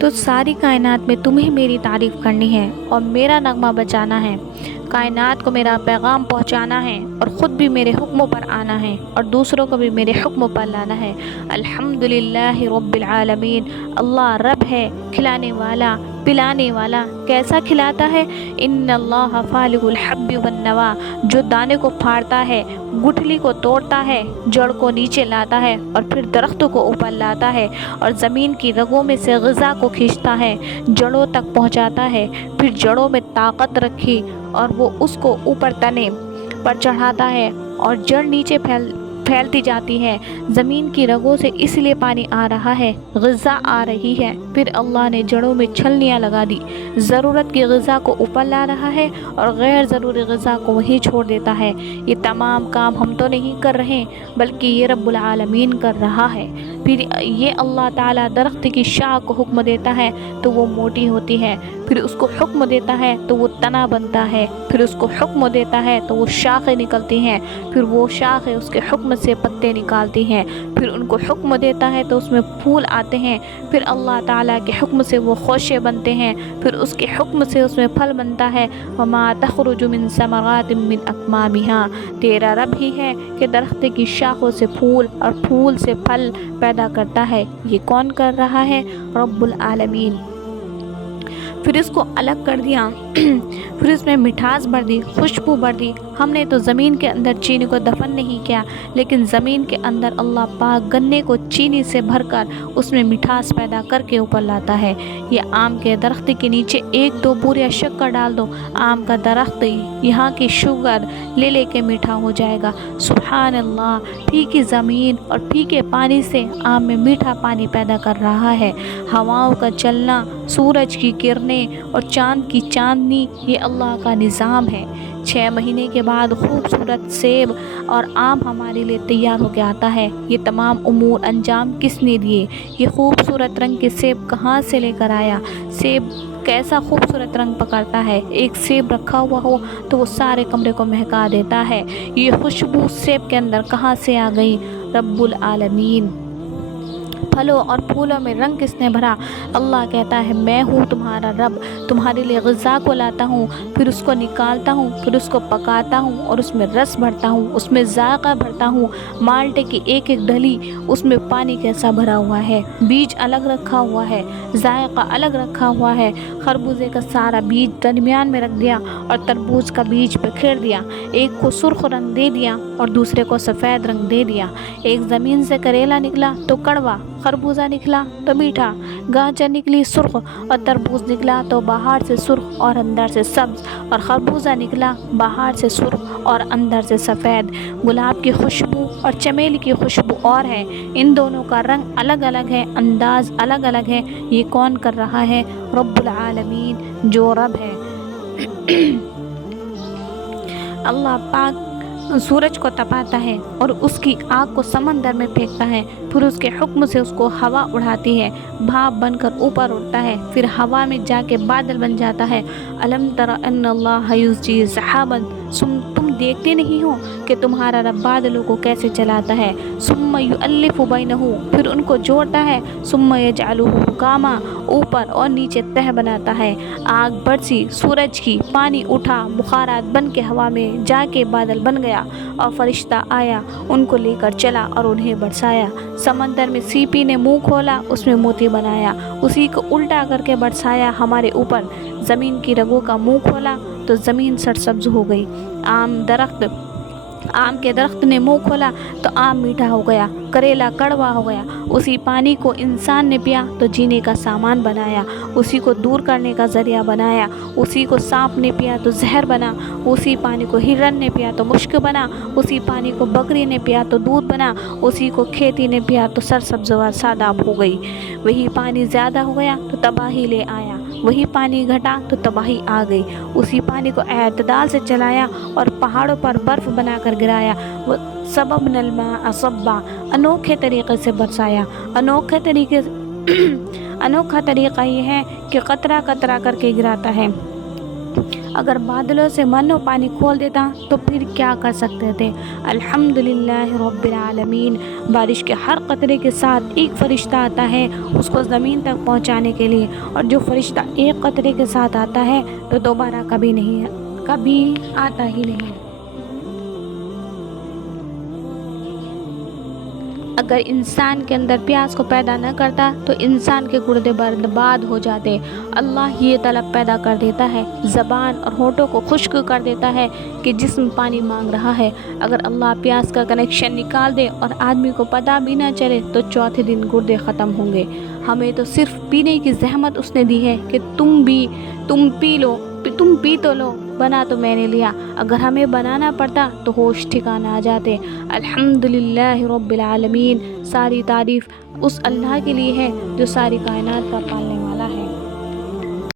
तो सारी कायनात में तुम्हें मेरी तारीफ़ करनी है और मेरा नगमा बचाना है, कायनात को मेरा पैगाम पहुंचाना है और ख़ुद भी मेरे हुक्म पर आना है और दूसरों को भी मेरे हुक्म पर लाना है। अल्हम्दुलिल्लाहि रब्बिल आलमीन। अल्लाह रब है, खिलाने वाला, पिलाने वाला। कैसा खिलाता है? इन्नल्लाह फालिकुल हब्बि वन नवा। जो दाने को फाड़ता है, गुठली को तोड़ता है, जड़ को नीचे लाता है और फिर दरख्तों को ऊपर लाता है और ज़मीन की रगों में से ग़िज़ा को खींचता है, जड़ों तक पहुंचाता है। फिर जड़ों में ताकत रखी और वो उसको ऊपर तने पर चढ़ाता है और जड़ नीचे फैलती जाती है। ज़मीन की रगों से इसलिए पानी आ रहा है, ग़िज़ा आ रही है। फिर अल्लाह ने जड़ों में छलनियाँ लगा दी, ज़रूरत की ग़िज़ा को ऊपर ला रहा है और गैर ज़रूरी ग़िज़ा को वहीं छोड़ देता है। ये तमाम काम हम तो नहीं कर रहे, बल्कि ये रब्बुल आलमीन कर रहा है। फिर ये अल्लाह ताला दरख्त की शाख को हुक्म देता है तो वो मोटी होती है, फिर उसको हुक्म देता है तो वो तना बनता है, फिर उसको हुक्म देता है तो वो शाखें निकलती हैं, फिर वो शाखें उसके हुक्म से पत्ते निकालती हैं, फिर उनको हुक्म देता है तो उसमें फूल आते हैं, फिर अल्लाह ताला के हुक्म से वो खोशे बनते हैं, फिर उसके हुक्म से उसमें फल बनता है। वमा तखरुजु मिन समरातिन मिन अकमामिहा। तेरा रब ही है कि दरख्त की शाखों से फूल और फूल से फल पैदा करता है। ये कौन कर रहा है? रब्बुल आलमीन। फिर इसको अलग कर दिया, फिर इसमें मिठास भर दी, खुशबू भर दी। हमने तो ज़मीन के अंदर चीनी को दफन नहीं किया, लेकिन ज़मीन के अंदर अल्लाह पाक गन्ने को चीनी से भरकर उसमें मिठास पैदा करके ऊपर लाता है। ये आम के दरख्त के नीचे 1-2 बूरियां शक्कर डाल दो, आम का दरख्त यहाँ की शुगर ले के मीठा हो जाएगा। सुभान अल्लाह। फीकी ज़मीन और फीके पानी से आम में मीठा पानी पैदा कर रहा है। हवाओं का चलना, सूरज की किरणें और चाँद की चांदनी, ये अल्लाह का निज़ाम है। 6 महीने के बाद खूबसूरत सेब और आम हमारे लिए तैयार होकर आता है। ये तमाम उमूर अंजाम किसने दिए? ये खूबसूरत रंग के सेब कहाँ से लेकर आया? सेब कैसा खूबसूरत रंग पकड़ता है, एक सेब रखा हुआ हो तो वो सारे कमरे को महका देता है। ये खुशबू सेब के अंदर कहाँ से आ गई? रब्बुल आलमीन। फलों और फूलों में रंग किसने भरा? अल्लाह कहता है मैं हूँ तुम्हारा रब, तुम्हारे लिए ग़िज़ा को लाता हूँ, फिर उसको निकालता हूँ, फिर उसको पकाता हूँ और उसमें रस भरता हूँ, उसमें जायका भरता हूँ। माल्टे की एक एक डली, उसमें पानी कैसा भरा हुआ है, बीज अलग रखा हुआ है, जायका अलग रखा हुआ है। खरबूजे का सारा बीज दरमियान में रख दिया और तरबूज का बीज बिखेर दिया, एक को सुर्ख रंग दे दिया और दूसरे को सफ़ेद रंग दे दिया। एक ज़मीन से करेला निकला तो कड़वा, खरबूजा निकला तो मीठा, गाजर निकली सुर्ख और तरबूज निकला तो बाहर से सुर्ख और अंदर से सब्ज़, और खरबूजा निकला बाहर से सुर्ख और अंदर से सफ़ेद। गुलाब की खुशबू और चमेली की खुशबू और है, इन दोनों का रंग अलग अलग है, अंदाज़ अलग अलग है। ये कौन कर रहा है? रब्बुल आलमीन, जो रब है। अल्लाह पाक सूरज को तपाता है और उसकी आग को समंदर में फेंकता है, फिर उसके हुक्म से उसको हवा उड़ाती है, भाप बनकर ऊपर उड़ता है, फिर हवा में जाके बादल बन जाता है। अलम तरा अन्नल्लाह युज़्जी सहाबन। तुम देखते नहीं हो कि तुम्हारा रब बादलों को कैसे चलाता है। सुम्मा युअल्लिफु बैनहु, फिर उनको जोड़ता है। सुम्मा यजअलुहु रुकामा, ऊपर और नीचे तह बनाता है। आग बरसी सूरज की, पानी उठा, बुखारात बन के हवा में जाके बादल बन गया और फरिश्ता आया, उनको लेकर चला और उन्हें बरसाया। समंदर में सीपी ने मुंह खोला, उसमें मोती बनाया, उसी को उल्टा करके बरसाया हमारे ऊपर। ज़मीन की रगों का मुंह खोला तो ज़मीन सरसब्ज हो गई। आम के दरख्त ने मुंह खोला तो आम मीठा हो गया, करेला कड़वा हो गया। उसी पानी को इंसान ने पिया तो जीने का सामान बनाया, उसी को दूर करने का ज़रिया बनाया। उसी को सांप ने पिया तो जहर बना, उसी पानी को हिरन ने पिया तो मुश्क बना, उसी पानी को बकरी ने पिया तो दूध बना, उसी को खेती ने पिया तो सरसब्ज व सादाब हो गई। वही पानी ज़्यादा हो गया तो तबाही ले आया, वही पानी घटा तो तबाही आ गई। उसी पानी को एतदाल से चलाया और पहाड़ों पर बर्फ़ बनाकर गिराया। वो सबब नलमा असब्बा, अनोखे तरीक़े से बरसाया। अनोखा तरीक़ा ये है कि कतरा कतरा करके गिराता है। اگر بادلوں سے من و پانی کھول دیتا تو پھر کیا کر سکتے تھے۔ الحمدللہ رب العالمین، بارش کے ہر قطرے کے ساتھ ایک فرشتہ آتا ہے اس کو زمین تک پہنچانے کے لیے، اور جو فرشتہ ایک قطرے کے ساتھ آتا ہے تو دوبارہ کبھی آتا ہی نہیں۔ اگر انسان کے اندر پیاس کو پیدا نہ کرتا تو انسان کے گردے برباد ہو جاتے۔ اللہ یہ طلب پیدا کر دیتا ہے، زبان اور ہونٹوں کو خشک کر دیتا ہے کہ جسم پانی مانگ رہا ہے۔ اگر اللہ پیاس کا کنیکشن نکال دے اور آدمی کو پتہ بھی نہ چلے تو چوتھے دن گردے ختم ہوں گے۔ ہمیں تو صرف پینے کی زحمت اس نے دی ہے کہ تم پی تو لو، بنا تو میں نے لیا۔ اگر ہمیں بنانا پڑتا تو ہوش ٹھکانہ آ جاتے۔ الحمدللہ رب العالمین، ساری تعریف اس اللہ کے لیے ہے جو ساری کائنات کا پالنے